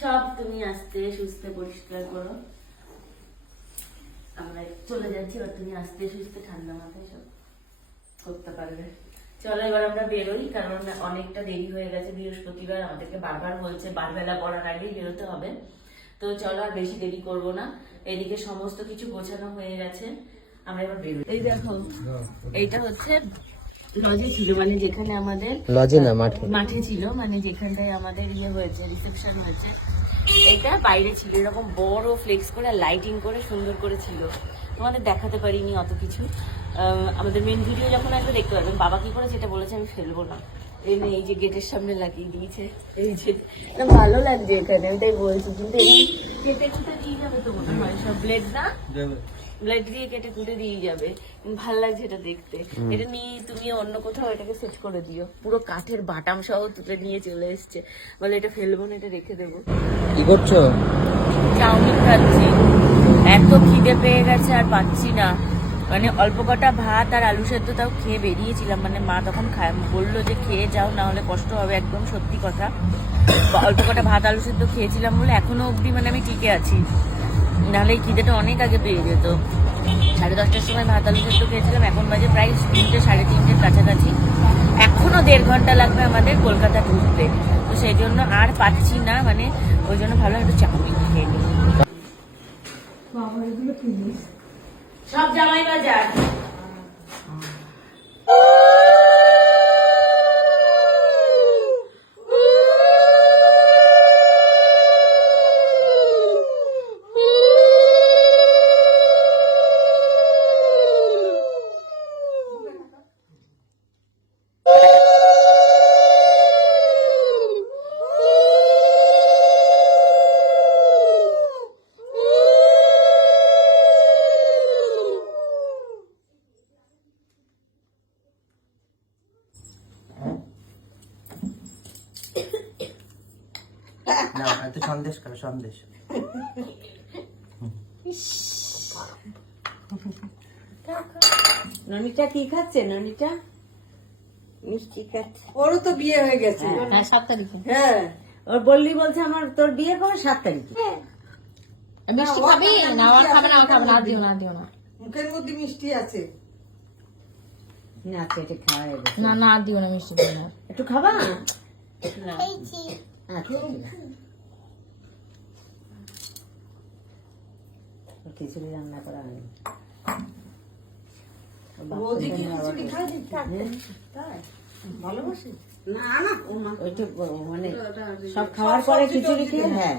সব তুমি আস্তে সুস্থে পরিষ্কার করো, আমরা চলে যাচ্ছি। আর তুমি আস্তে সুস্থে ঠান্ডা মাথায় সব করতে পারবে। চলো এবার আমরা বেরোই, কারণ অনেকটা দেরি হয়ে গেছে। বৃহস্পতিবার আমাদেরকে বারবার বলছে বারবেলা পড়ার আগেই বেরোতে হবে। তো চলো আর বেশি দেরি করব না। এদিকে সমস্ত কিছু গোছানো হয়ে গেছে, আমরা এবার বেরোই। এই দেখো, এইটা হচ্ছে লজে ছিল, মানে যেখানে আমাদের লজে না মাঠে ছিল, মানে যেখানটায় আমাদের ইয়ে হয়েছে, রিসেপশন হয়েছে। এটা বাইরে ছিল, এরকম বড় ফ্লেক্স করে লাইটিং করে সুন্দর করে ছিল। তোমাদের দেখাতে পারিনি অত কিছু। আমাদের মেন ভিডিও যখন আসবে দেখতে পারবেন। বাবা কি করেছে এটা বলেছে আমি ফেলবো না, এই যে গেটের সামনে লাগিয়ে দিয়েছে। এই যে ভালো লাগছে এখানে, আমি তাই বলছি। কিন্তু কেটে কুটে দিয়ে যাবে তো মনে হয় সব, ব্লেড না, ব্লেড দিয়ে কেটে কুটে দিয়ে যাবে। ভালো লাগছে এটা দেখতে। এটা নিয়ে তুমি অন্য কোথাও এটাকে সেট করে দিও। পুরো কাঠের বাটাম সহ তুলে নিয়ে চলে এসছে, বলে এটা ফেলবো না, এটা রেখে দেবো। কি করছো? চাউমিন খাচ্ছি, এত খিদে পেয়ে গেছে আর পাচ্ছি না। মানে অল্প কটা ভাত আর আলু সেদ্ধ তাও খেয়ে বেরিয়েছিলাম, মানে মা তখন বললো যে খেয়ে যাও, না হলে কষ্ট হবে। একদম সত্যি কথা, অল্প কটা ভাত আলু সেদ্ধ খেয়েছিলাম বলে এখনো অবধি মানে আমি টিকে আছি, নাহলে এই খিদেটা অনেক আগে পেয়ে যেত। 10:30টার সময় ভাত আলু সেদ্ধ খেয়েছিলাম, এখন বাজে প্রায় 3টে 3:30-এর কাছাকাছি। এখনো 1.5 ঘন্টা লাগবে আমাদের কলকাতা ঢুকতে। তো সেই জন্য আর পাচ্ছি না, মানে ওই জন্য ভালো একটু চাউমিন খেয়ে নিই। সব জামাই বাজার। না এত সন্দেশ করো, সন্দেশ। ননিটা কি খাচ্ছে? ননিটা মিষ্টি খাচ্ছে। ওরও তো বিয়ে হয়ে গেছে। হ্যাঁ 7 তারিখে। হ্যাঁ, ওর বললি বলছে আমার তোর বিয়ে কবে? 7 তারিখে। মিষ্টি খাবি না? আর খাবে না, খাবে না, আর দিও না, আর দিও না। মুখের মধ্যে মিষ্টি আছে। না আচ্ছা, এটা খাওয়া হয়ে গেছে। না না, আর দিও না, মিষ্টি দিও না। একটু খাবা? না। আচ্ছা খিচুড়ি রান্না করা হয়নি। বৌদি কি খিচুড়ি খায় নাকি? তাই? ভালোবাসে? না না, ও মা ওইটা মানে সব খাওয়ার পরে খিচুড়ি খেয়ে, হ্যাঁ